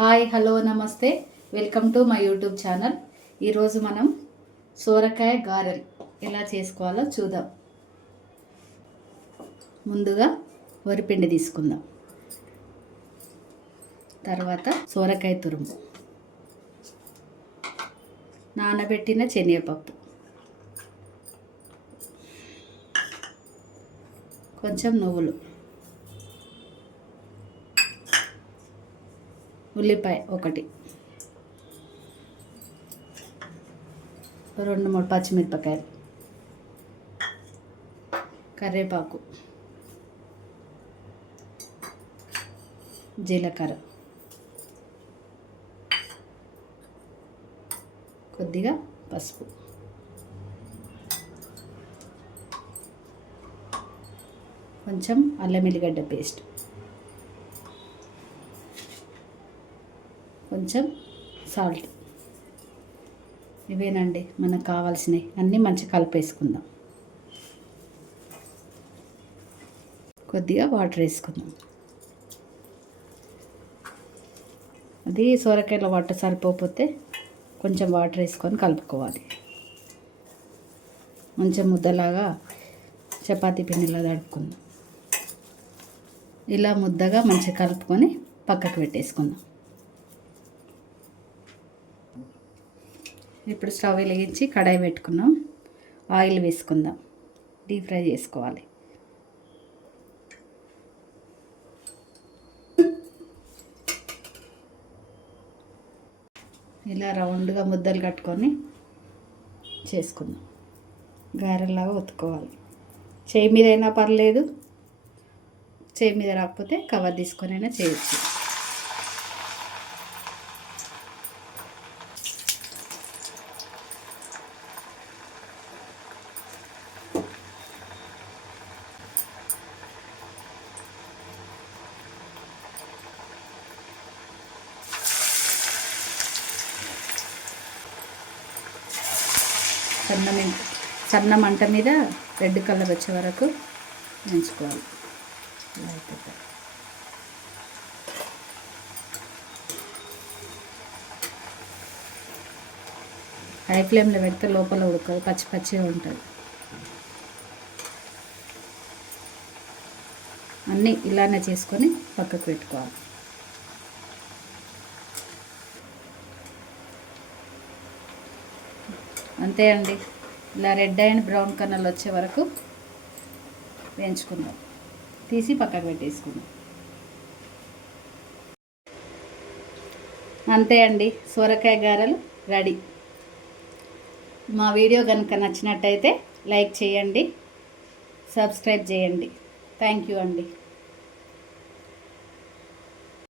Hi hello నమస్తే welcome to my YouTube channel. ఈరోజు మనం సోరకాయ గారెలు ఎలా చేసుకోవాలో చూద్దాం. ముందుగా వరిపిండి తీసుకుందాం. తర్వాత సోరకాయ తురుము, నానబెట్టిన శనగపప్పు, కొంచెం నువ్వులు, ఉల్లిపాయ ఒకటి, 2-3 పచ్చిమిరపకాయలు, కరివేపాకు, జీలకర్ర, కొద్దిగా పసుపు, కొంచెం అల్లం ఎల్లిగడ్డ పేస్ట్, కొంచెం సాల్ట్. ఇవేనండి మనకు కావాల్సినవి. అన్నీ మంచిగా కలిపేసుకుందాం. కొద్దిగా వాటర్ వేసుకుందాం. అది సొరకాయలో వాటర్ సరిపోతే కొంచెం వాటర్ వేసుకొని కలుపుకోవాలి. మంచిగా ముద్దలాగా చపాతీ పిండిలా తడుపుకుందాం. ఇలా ముద్దగా మంచిగా కలుపుకొని పక్కకు పెట్టేసుకుందాం. ఇప్పుడు స్టవ్ వెలిగించి కడాయి పెట్టుకున్నాం. ఆయిల్ వేసుకుందాం. డీప్ ఫ్రై చేసుకోవాలి. ఇలా రౌండ్గా ముద్దలు కట్టుకొని చేసుకుందాం. గారెలాగా ఒత్తుకోవాలి. చేయి మీద అయినా పర్లేదు, చేయి మీద రాకపోతే కవర్ తీసుకొని అయినా చేయొచ్చు. సన్న మంట మీద రెడ్ కలర్ వచ్చే వరకు వేయించుకోవాలి. హై ఫ్లేమ్లో పెడితే లోపల ఉడకదు, పచ్చి పచ్చిగా ఉంటుంది. అన్నీ ఇలానే చేసుకొని పక్కకు పెట్టుకోవాలి. అంతే అండి. ఇలా రెడ్ అండ్ బ్రౌన్ కలర్ వచ్చే వరకు వేయించుకుందాం. తీసి పక్కకు పెట్టేసుకుందాం. అంతే అండి, సొరకాయ గారెలు రెడీ. మా వీడియో కనుక నచ్చినట్టయితే లైక్ చేయండి, సబ్స్క్రైబ్ చేయండి. థ్యాంక్ యూ అండి.